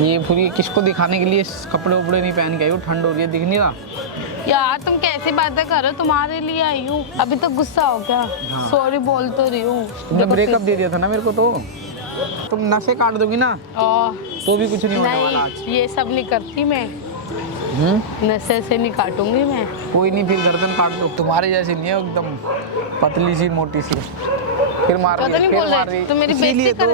ये पूरी किसको दिखाने के लिए कपड़े उपड़े नहीं पहन के आई हो? ठंड हो रही है, दिख नहीं रहा? यार तुम कैसी बातें कर रहे हो? तुम्हारे लिए आई हूँ। अभी तो गुस्सा हो क्या? हाँ। सॉरी बोल तो रही हूँ। तुमने ब्रेकअप दे दिया था ना मेरे को, तो तुम नसें काट दोगी ना तो भी कुछ नहीं होने वाला आज। नहीं, ये सब नहीं करती मैं। नशे से नहीं काटूंगी मैं। कोई नहीं, फिर गर्दन काट दो। तुम्हारे जैसी नहीं है, एकदम पतली सी मोटी सी। फिर मार पता नहीं बोल रहे तुम मेरी बेइज्जती कर।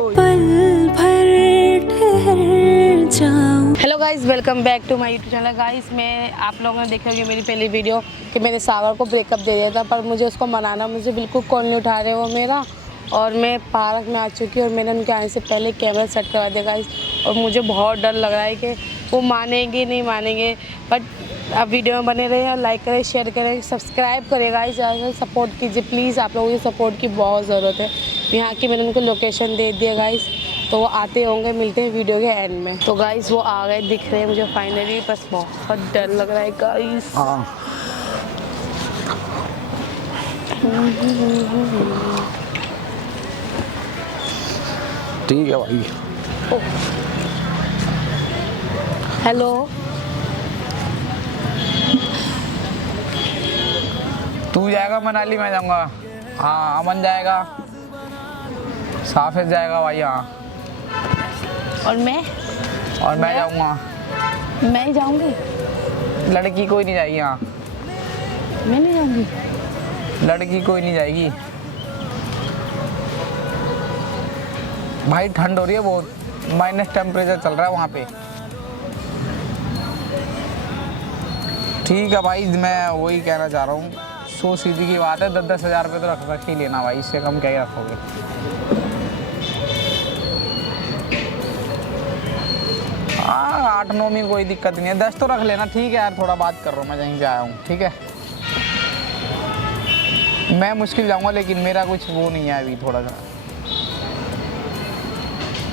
Hello guys, welcome back to my YouTube channel. Guys, मैं आप लोगों ने देखी होगी मेरी पहली वीडियो कि मैंने सागर को ब्रेकअप दे दिया था, पर मुझे उसको मनाना, मुझे बिल्कुल कॉल नहीं उठा रहे वो मेरा। और मैं पार्क में आ चुकी हूँ और मैंने उनके आने से पहले कैमरा सेट करवा दिया गाइस। और मुझे बहुत डर लग रहा है कि वो मानेंगे नहीं मानेंगे। बट आप वीडियो में बने रहे, लाइक करें, शेयर करें, सब्सक्राइब करें गाइस, ज़्यादा सपोर्ट कीजिए प्लीज़। आप लोगों की सपोर्ट की बहुत ज़रूरत है। यहाँ की मैंने उनको लोकेशन दे दिया गाइस, तो वो आते होंगे, मिलते हैं वीडियो के एंड में। तो गाइस वो आ गए, दिख रहे हैं मुझे फाइनली। बस बहुत डर लग रहा है गाइस। ठीक है भाई। हेलो, तू जाएगा मनाली, मैं जाऊंगा। हाँ, अमन जाएगा, साफिर जाएगा भाई। हाँ, और मैं जाऊंगा। मैं जाऊंगी। लड़की कोई नहीं जाएगी। हाँ, मैं नहीं जाऊंगी। लड़की कोई नहीं जाएगी भाई। ठंड हो रही है बहुत, माइनस टेम्परेचर चल रहा है वहाँ पे। ठीक है भाई, मैं वही कहना चाह रहा हूँ, सो सीधी की बात है। 10-10 हज़ार रुपये तो रख ही लेना भाई, इससे कम क्या ही रखोगे। हाँ, 8-9 में कोई दिक्कत नहीं है, 10 तो रख लेना। ठीक है यार, थोड़ा बात कर रहा हूँ, मैं कहीं से आया हूँ। ठीक है, मैं मुश्किल जाऊँगा, लेकिन मेरा कुछ वो नहीं है अभी, थोड़ा सा।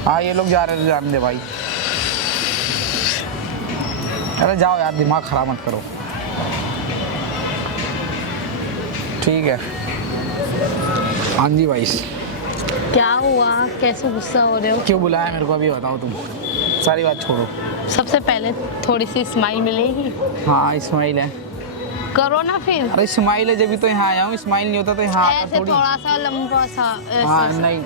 हाँ, ये लोग जा रहे हैं, जान दे भाई। अरे जाओ यार, दिमाग ख़राब मत करो। ठीक है। हाँ जी भाई। क्या हुआ? कैसे गुस्सा हो रहे हो? क्यों बुलाया मेरे को, अभी बताओ तुम। सारी बात छोड़ो। सबसे पहले थोड़ी सी स्माइल मिलेगी। हाँ, इस्माइल है। करो ना फिर। अरे इस्माइल है, जब भी तो यहाँ आया हूँ। इस्माइल नहीं होता तो यहाँ आता ऐसे थोड़ी। थोड़ा सा लंबा सा हाँ, नहीं,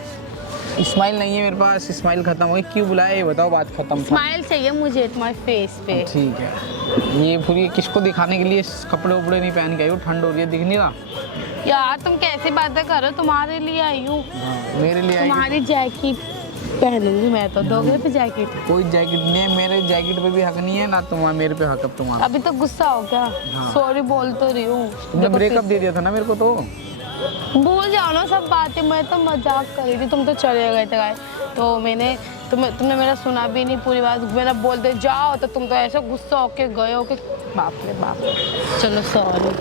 इस्माइल नहीं है मेरे पास। इस्माइल खत्म हो गई। क्यों बुलाया ये बताओ, बात खत्म। स्माइल चाहिए मुझे तुम्हारे फेस पे। ठीक है, ये पूरी किसको दिखाने के लिए कपड़े उपड़े नहीं पहन के आई हो? ठंड हो रही है, दिख नहीं रहा? यार तुम कैसी बातें कर रहे हो? तुम्हारे लिए आई हूँ। मेरे लिए आई? तुम्हारी जैकेट पहनूंगी मैं तो। दोगे पे जैकेट? कोई जैकेट नहीं है, मेरे जैकेट पे भी हक नहीं है ना, तुम्हारा मेरे पे हक है तुम्हारा। अभी तो गुस्सा हो क्या? हाँ। सॉरी बोल तो रही हूँ। तुमने ब्रेकअप दे दिया था ना मेरे को, तो भूल जाओ ना सब बातें। मैं तो मजाक कर रही थी, तुम तो चले गए थे गाइस। तो तुमने मेरा सुना भी नहीं पूरी बात। मेरा बोलते जाओ तो तुम तो ऐसा गुस्सा होके गए हो कि बाप रे बाप। चलो सॉरी।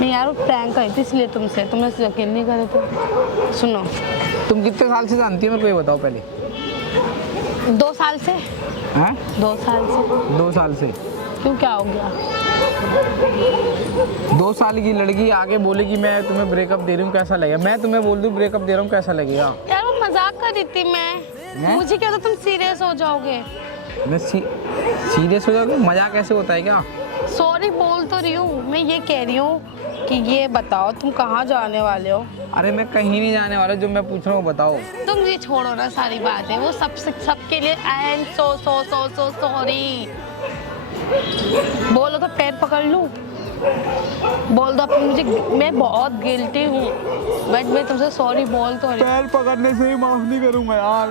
मैं यार प्रैंक करी थी इसलिए तुमने यकीन नहीं करे थे। सुनो, तुम कितने साल से जानती हो मेरे को, ये बताओ पहले। 2 साल से। हैं? 2 साल से। 2 साल से? क्यों, क्या हो गया? 2 साल की लड़की आगे बोले कि मैं तुम्हें ब्रेकअप दे रही हूँ, कैसा लगेगा? मैं तुम्हें बोल दूँ ब्रेकअप दे रहा हूँ, कैसा लगेगा? यार वो मजाक कर रही थी मैं। मुझे क्या था तुम सीरियस हो जाओगे। मैं सीरियस हो जाओगे? मजाक कैसे होता है क्या? सॉरी बोल तो रही हूँ। मैं ये कह रही हूँ कि ये बताओ तुम कहाँ जाने वाले हो? अरे मैं कहीं नहीं जाने वाला, जो मैं पूछ रहा हूँ बताओ। तुम ये छोड़ो ना सारी बातें, वो सबके लिए एंड सो सॉरी। बोलो तो पैर पकड़ लूँ? बोल दो अपन मुझे, मैं बहुत गिल्टी हूँ, बट मैं तुमसे सॉरी बोल तो रही। पैर पकड़ने से ही माफ नहीं करूँगा यार।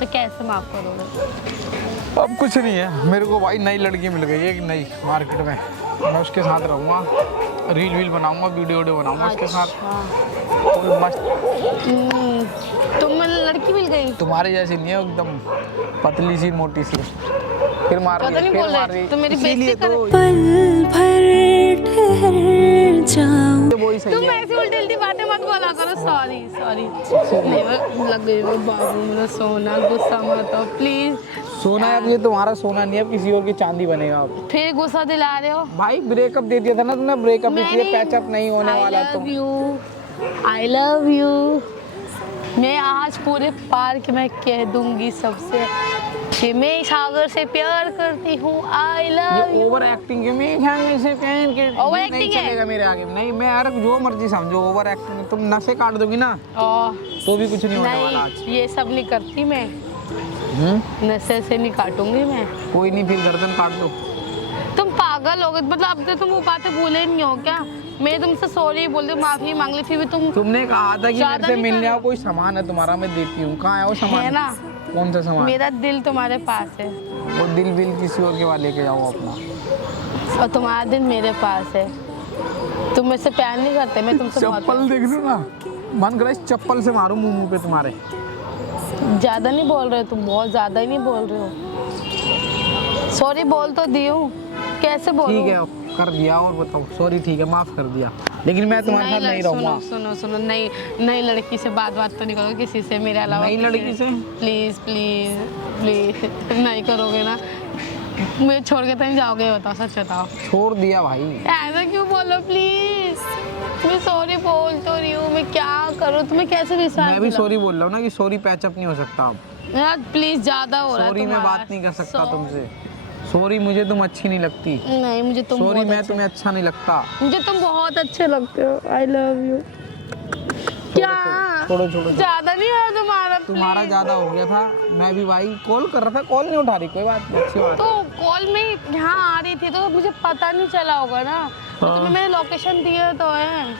तो कैसे माफ करोगे? अब कुछ नहीं है, मेरे को भाई नई लड़की मिल गई है, एक नई मार्केट में। मैं उसके साथ रहूँगा, रील बनाऊँगा, वीडियो बनाऊँगा उसके साथ। तो मस्त। तुम लड़की मिल गई? तुम्हारे जैसी नहीं है, एकदम पतली सी मोटी सी। फिर मार पता नहीं बोल रहे तुम मेरी बेइज्जती कर। वही सही तुम है। ऐसी उल्टी बातें मत बोला करो। सॉरी नहीं, लग गई मैं बाबू, मेरा सोना। गुस्सा मत हो प्लीज। सोना है अब, ये तुम्हारा सोना नहीं है, अब किसी और की चांदी बनेगा अब। फिर गुस्सा दिला रहे हो। भाई ब्रेकअप दे दिया था ना तुमने, ब्रेकअप इसलिए पैचअप नहीं होने वाला। तो आई लव यू। मैं आज पूरे पार्क में कह दूंगी सबसे कि मैं सागर से प्यार करती हूँ, आई लव ये ओवर एक्टिंग है, मैं ख्याल से पहन के Over नहीं acting है? चलेगा मेरे आगे। नहीं मैं यार जो मर्जी समझो, ओवर एक्टिंग। तुम नसें काट दोगी ना तो भी कुछ नहीं होने वाला आज। नहीं, ये सब नहीं करती मैं, नशे से नहीं काटूंगी मैं। कोई नहीं, फिर गर्दन काट दो। तुम पागल हो गए, मतलब अब तो तुम वो बातें भूले नहीं हो क्या? मैं तुमसे सॉरी बोल दी, माफी मांग ली, फिर भी तुमने कहा था कि ज्यादा मेरे से नहीं मिलने कर आओ, कोई सामान है तुम्हारा मैं देती हूँ। कहाँ है वो सामान? है ना, कौन सा सामान? मेरा दिल तुम्हारे पास है वो दिल बिल किसी और के वाले लेके जाओ अपना। और तुम्हारा दिल मेरे पास है। तुम मेरे से प्यार नहीं करते, मैं तुमसे बहुत चप्पल देख लो ना, मन करे इस चप्पल से मारूं मुंह पे तुम्हारे। ज्यादा नहीं बोल रहे हो तुम, बहुत ज्यादा ही नहीं बोल रहे हो। सॉरी बोल तो दी हूँ, कैसे बोलूं? ठीक है कर दिया, और बताओ। सॉरी ठीक है, माफ कर दिया, लेकिन मैं तुम्हारे साथ नहीं रहूंगा। सुनो सुनो, नई नई लड़की से बात तो नहीं करोगे किसी से मेरे अलावा? नई लड़की से? प्लीज प्लीज प्लीज नहीं करोगे ना? मुझे छोड़ के तो नहीं जाओगे? बताओ, सच बताओ। छोड़ दिया भाई। ऐसा क्यों बोलो प्लीज? मैं सॉरी बोल तो रही हूँ, मैं क्या करूँ? तुम्हें कैसे विश्वास? मैं भी सॉरी बोल रहा हूँ ना कि सॉरी पैचअप नहीं हो सकता अब। यार प्लीज, ज्यादा हो रहा है सॉरी मैं तुम्हारा। बात नहीं कर सकता तुमसे। सॉरी मुझे तुम अच्छी नहीं लगती। नहीं, मुझे तुम सॉरी बहुत मैं अच्छे- तुम्हें अच्छा नहीं लगता। मुझे तुम बहुत अच्छे लगते हो। I love you. क्या छोड़ो छोड़ो। ज्यादा नहीं हो तुम्हारा? तुम्हारा please। ज्यादा हो गया था। मैं भी भाई कॉल कर रहा था, कॉल नहीं उठा रही। कोई बात नहीं, अच्छी बात तो है। कॉल में यहाँ आ रही थी तो मुझे पता नहीं चला होगा ना। तो तुम्हें मैंने लोकेशन दिया तो है।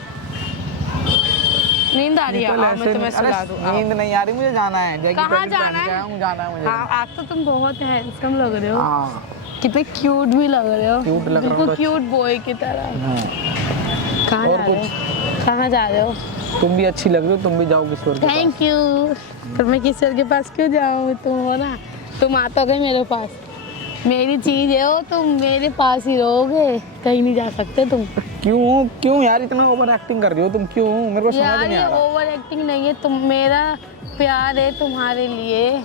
नींद आ रही है? बिल्कुल आओ, मैं ऐसे तुम्हें नहीं- अरे सुला दूँ, आओ। नींद नहीं आ रही, मुझे जाना है। जैकी कहाँ पहन के जाना आया है? हूँ, जाना है मुझे। हाँ, आज तो तुम बहुत हैंडसम लग रहे हो। हाँ कितने क्यूट भी लग रहे हो। Cute लग रहा हूँ बिल्कुल तो- क्यूट बॉय की तरह। हाँ। कहाँ और जा रहे हो? कहाँ जा रहे हो? तुम भी अच्छी लग रही हो, तुम भी जाओ किसी और के पास। Thank you. पर मैं किसी और के पास क्यों जाऊँ? तुम हो ना, तुम आता गए मेरे पास। मेरी चीज है वो, तुम मेरे पास ही रहोगे, कहीं नहीं जा सकते तुम। क्यों क्यों यार इतना ओवर एक्टिंग कर रही हो तुम? क्यों? मेरे को समझ यार नहीं ये आ रहा। ओवर एक्टिंग नहीं है, तुम, मेरा प्यार है तुम्हारे लिए।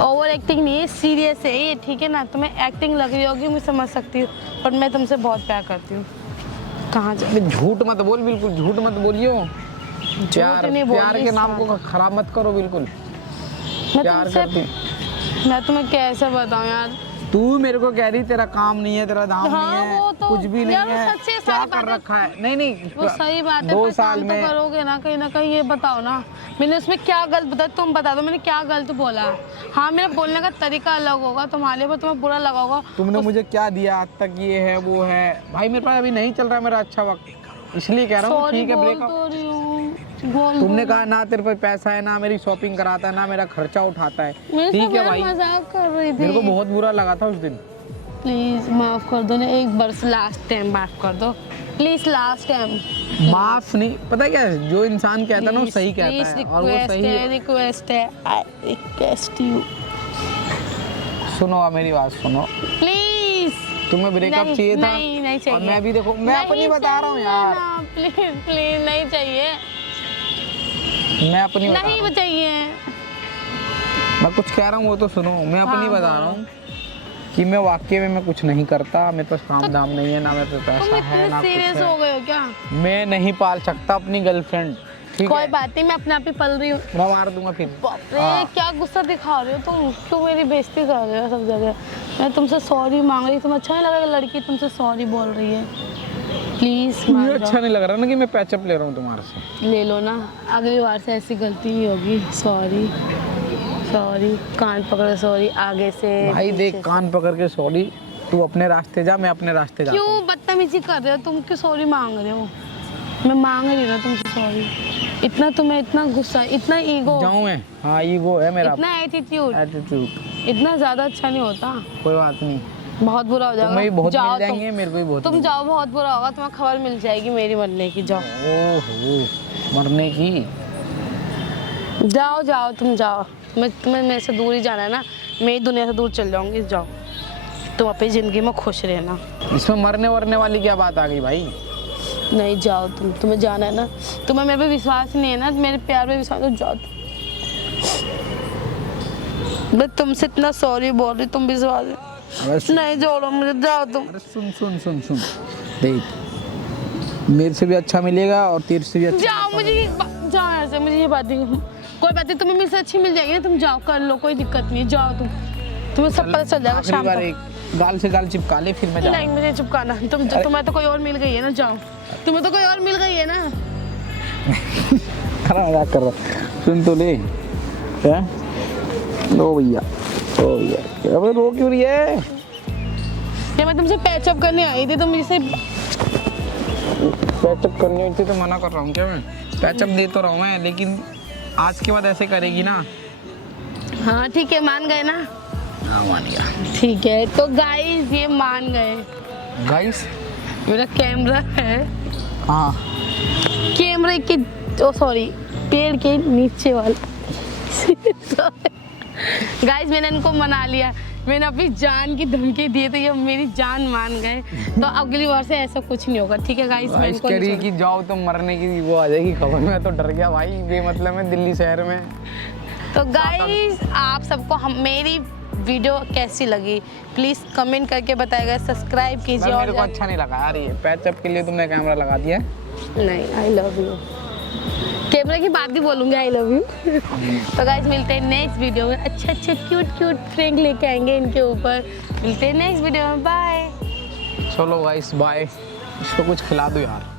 ओवर एक्टिंग नहीं है, सीरियस है ये, ठीक है ना? तुम्हें एक्टिंग लग रही होगी, मैं समझ सकती हूँ, पर मैं तुमसे बहुत प्यार करती हूँ। कहाँ जा? अबे झूठ मत बोल, बिल्कुल झूठ मत बोलियो। प्यार नहीं बोल प्यार रही के नाम को खराब मत करो बिल्कुल। मैं प्यार तुमसे, करती। मैं तुम्हें कैसे बताऊँ यार? तू मेरे को कह रही तेरा काम नहीं है, तेरा धाम हाँ, नहीं है, वो तो- कुछ भी नहीं यार वो है, सच्ची है, क्या सारी कर बातें- रखा है? नहीं नहीं, वो सही बात है, 2 पर साल काम तो में करोगे ना कहीं, ये बताओ ना, मैंने उसमें क्या गलत बताया? तुम बता दो मैंने क्या गलत बोला? हाँ, मेरा बोलने का तरीका अलग होगा तुम्हारे, पर तुम्हें बुरा लगा होगा। तुमने मुझे क्या दिया आज तक? ये है वो है भाई, मेरे पास अभी नहीं चल रहा मेरा अच्छा वक्त, इसलिए कह रहा हूँ सॉरी ठीक है बोल ब्रेकअप। तो रही हूँ, बोल तुमने दो। कहा ना तेरे पास पैसा है, ना मेरी शॉपिंग कराता है, ना मेरा खर्चा उठाता है। मेरे से ठीक है मैं भाई, मजाक कर रही मेरे को थी। बहुत बुरा लगा था उस दिन। प्लीज माफ कर दो ना, एक बार लास्ट टाइम माफ कर दो प्लीज, लास्ट टाइम। माफ नहीं, पता क्या है, जो इंसान कहता है ना वो सही कहता है, और वो सही है। रिक्वेस्ट है, आई रिक्वेस्ट यू, सुनो आप मेरी बात सुनो। प्लीज। तुम्हें ब्रेकअप नहीं, चाहिए था? नहीं, नहीं चाहिए। और मैं भी देखो, मैं अपनी बता रहा हूँ यार, प्लीज प्लीज, नहीं चाहिए, मैं अपनी बता नहीं रहा हूँ। चाहिए। मैं कुछ कह रहा हूँ वो तो सुनो। मैं अपनी हाँ, बता रहा हूँ कि मैं वाकई में मैं कुछ नहीं करता, मेरे पास काम धाम नहीं है, ना मेरे पास तुम पैसा है, इतने ना सीरियस कुछ हो है। गए हो क्या? मैं नहीं पाल सकता अपनी गर्लफ्रेंड, ठीक कोई है? बात नहीं, मैं अपने आप ही पल रही हूँ। मैं मार दूंगा फिर। बाप रे, हाँ। क्या गुस्सा दिखा रहे हो तुम? क्यों मेरी बेइज्जती कर रहे हो सब जगह? मैं तुमसे सॉरी मांग रही, तुम अच्छा नहीं लगा लड़की तुमसे सॉरी बोल रही है? प्लीज मुझे अच्छा नहीं लग रहा ना कि मैं पैचअप ले रहा हूँ तुम्हारे से। ले लो ना, अगली बार से ऐसी गलती नहीं होगी। सॉरी सॉरी, कान पकड़ सॉरी, आगे से भाई पीछे देख, से। कान पकड़ के सॉरी, तू अपने रास्ते जा, मैं अपने रास्ते जा। क्यों बदतमीजी कर रहे हो तुम? क्यों सॉरी मांग रहे हो? मैं मांग रही ना तुमसे सॉरी। इतना तुम्हें इतना गुस्सा, इतना ईगो, जाऊँ मैं? हाँ ईगो है मेरा, इतना एटीट्यूड, एटीट्यूड। इतना ज्यादा अच्छा नहीं होता। कोई बात नहीं, बहुत बुरा हो तुम्हें भी जाएगा। बहुत जाओ मिल जाएंगे, मेरे को भी बहुत तुम मिल जाओ, बहुत बुरा होगा, तुम्हें खबर मिल जाएगी मेरी मरने की। जाओ ओहो, मरने की? जाओ जाओ, तुम जाओ। मैं तुम्हें मेरे से दूर ही जाना है ना, मैं दुनिया से दूर चल जाऊंगी। जाओ, तुम अपनी ज़िंदगी में खुश रहना। इसमें मरने वरने वाली क्या बात आ गई भाई? नहीं, जाओ तुम, तुम्हें जाना है ना। तुम्हें मेरे पे विश्वास नहीं है ना, मेरे प्यार पे विश्वास है, जाओ तुम। मैं तुमसे इतना सॉरी बोल रही, तुम विश्वास अरे नहीं, जोड़ो मुझे, जाओ तुम। अरे सुन सुन सुन सुन, देख, मेरे से भी अच्छा मिलेगा और तेरे से भी अच्छा। जाओ, जाओ यहाँ से, मुझे ये बात नहीं, कोई बात नहीं, तुम्हें मेरे से अच्छी मिल जाएगी ना, तुम जाओ, कर लो, कोई दिक्कत नहीं है, जाओ तुम। तुम्हें सब पता चल जाएगा आखिरी शाम बार तक। एक गाल से गाल चिपका ले फिर मैं जाऊँ। नहीं मुझे चिपकाना, तुम्हें तो कोई और मिल गई है ना, जाओ। तुम्हें तो कोई और मिल गई है ना। खरा मजाक कर रहा, सुन तो ले। क्या लो भैया, ओ भैया, अबे रो क्यों रही है? क्या मैं तुमसे पैचअप करने आई थी, तुम मुझसे पैचअप करनी होती तो मना कर रहा हूँ क्या मैं? पैचअप दे तो रहा हूँ मैं, लेकिन आज के बाद ऐसे करेगी ना। हाँ ठीक है, मान गए ना? हाँ मान गया। ठीक है तो गाइस ये मान गए। गाइस मेरा कैमरा है, हाँ कैमरे के ओ सॉरी पेड़ के नीचे वाला। गाइस मैंने इनको मना लिया, मैंने अपनी जान की धमकी दी तो ये मेरी जान मान गए। तो अगली बार से ऐसा कुछ नहीं होगा, ठीक है गाइस? मैं इनको करी नहीं कि जाओ तो मरने की वो आ जाएगी खबर। मैं तो डर गया भाई, बेमतलब में दिल्ली शहर में। तो गाइस आप सबको मेरी वीडियो कैसी लगी प्लीज़ कमेंट करके बताइएगा, सब्सक्राइब कीजिए। मेरे को अच्छा नहीं लगा यार, ये पैचअप के लिए तुमने कैमरा लगा दिया है। नहीं आई लव यू, कैमरे की बात भी बोलूँगी आई लव यू। तो गाइस मिलते हैं नेक्स्ट वीडियो में, अच्छे क्यूट फ्रेंड लेके आएंगे इनके ऊपर। मिलते हैं नेक्स्ट वीडियो में, बाय। चलो गाइस बाय। इसको कुछ खिला दो यार।